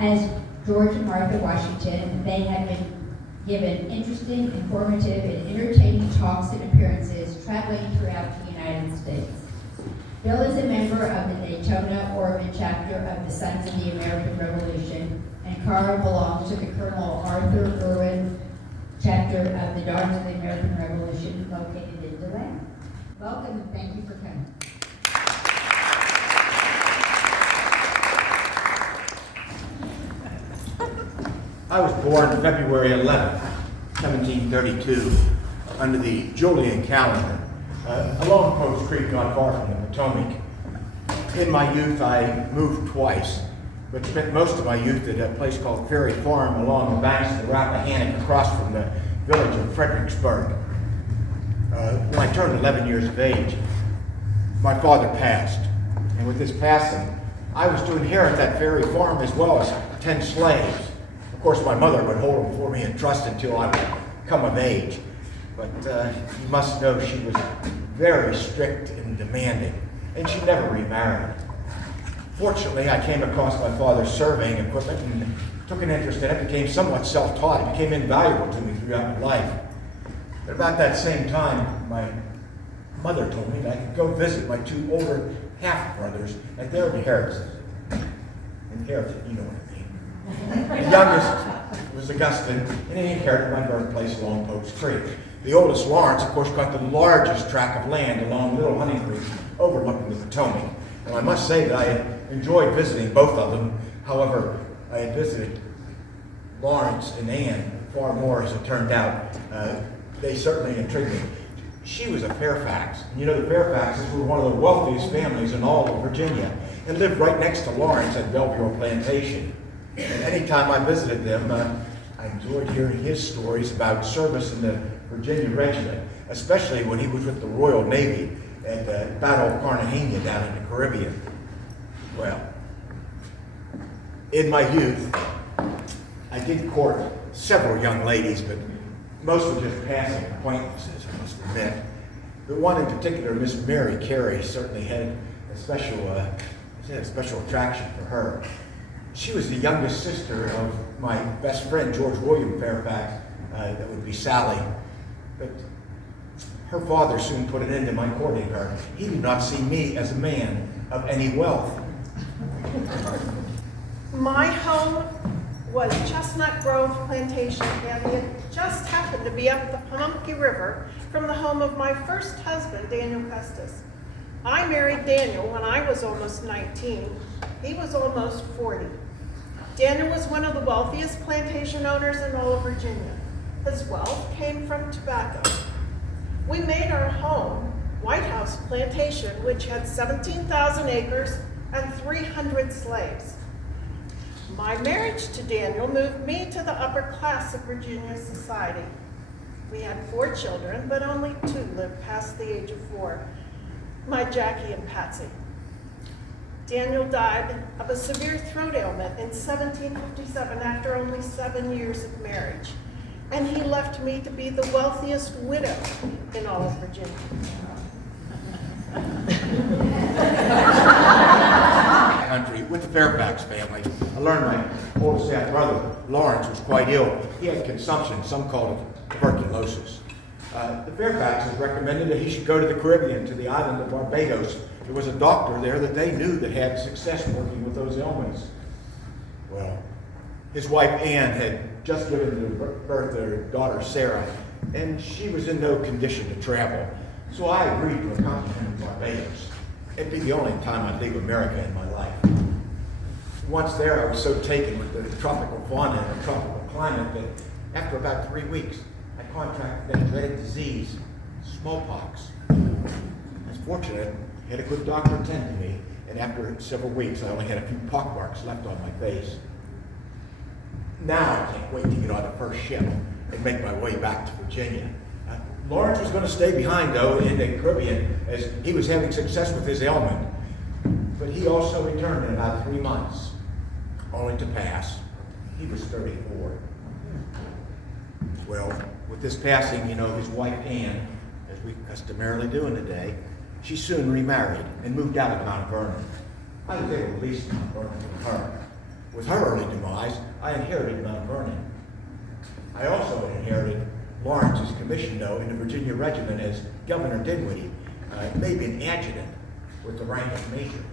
As George and Martha Washington, they have been given interesting, informative, and entertaining talks and appearances traveling throughout the United States. Bill is a member of the Daytona, Ormond chapter of the Sons of the American Revolution, and Cara belongs to the Colonel Arthur Irwin chapter of the Daughters of the American Revolution located in DeLand. Welcome and thank you for coming. I was born February 11th, 1732, under the Julian calendar, along Post Creek, not far from the Potomac. In my youth, I moved twice, but spent most of my youth at a place called Ferry Farm along the banks of the Rappahannock across from the village of Fredericksburg. When I turned 11 years of age, my father passed, and with his passing, I was to inherit that Ferry Farm as well as 10 slaves. Of course, my mother would hold them for me in trust until I would come of age. But you must know she was very strict and demanding, and she never remarried. Fortunately, I came across my father's surveying equipment and took an interest in it, became somewhat self-taught. It became invaluable to me throughout my life. But about that same time, my mother told me that I could go visit my two older half-brothers at their inheritance. Inherited, you know what I mean. The youngest was Augustine, and he inherited my birthplace along Post Creek. The oldest, Lawrence, of course, got the largest tract of land along Little Honey Creek, overlooking the Potomac. And I must say that I had enjoyed visiting both of them. However, I had visited Lawrence and Anne far more, as it turned out. They certainly intrigued me. She was a Fairfax. You know, the Fairfaxes were one of the wealthiest families in all of Virginia and lived right next to Lawrence at Belleville Plantation. And anytime I visited them, I enjoyed hearing his stories about service in the Virginia Regiment, especially when he was with the Royal Navy at the Battle of Cartagena down in the Caribbean. Well, in my youth, I did court several young ladies, but most were just passing acquaintances, I must admit. The one in particular, Miss Mary Carey, certainly had a special attraction for her. She was the youngest sister of my best friend, George William Fairfax, that would be Sally. But her father soon put an end to my courting her. He did not see me as a man of any wealth. My home was Chestnut Grove Plantation, and it just happened to be up the Pamunkey River from the home of my first husband, Daniel Custis. I married Daniel when I was almost 19. He was almost 40. Daniel was one of the wealthiest plantation owners in all of Virginia. His wealth came from tobacco. We made our home White House Plantation, which had 17,000 acres and 300 slaves. My marriage to Daniel moved me to the upper class of Virginia society. We had 4 children, but only 2 lived past the age of 4, my Jackie and Patsy. Daniel died of a severe throat ailment in 1757 after only 7 years of marriage, and he left me to be the wealthiest widow in all of Virginia. Country with the Fairfax family. I learned my oldest half brother, Lawrence, was quite ill. He had consumption, some called it tuberculosis. The Fairfaxes recommended that he should go to the Caribbean, to the island of Barbados. There was a doctor there that they knew that had success working with those ailments. Well, his wife Anne had just given birth to their daughter Sarah, and she was in no condition to travel. So I agreed to accompany him to Barbados. It'd be the only time I'd leave America in my life. Once there, I was so taken with the tropical fauna and the tropical climate that after about 3 weeks, I contracted that dreaded disease, smallpox. I was fortunate, I had a good doctor attend to me, and after several weeks, I only had a few pockmarks left on my face. Now I can't wait to get on the first ship and make my way back to Virginia. Lawrence was going to stay behind, though, in the Caribbean, as he was having success with his ailment. But he also returned in about 3 months, only to pass. He was 34. Well, with this passing, you know, his wife Anne, as we customarily do in the day, she soon remarried and moved out of Mount Vernon. I was able to lease Mount Vernon from her. With her early demise, I inherited Mount Vernon. I also inherited Lawrence's commission, though, in the Virginia Regiment as Governor Dinwiddie, maybe an adjutant with the rank of major.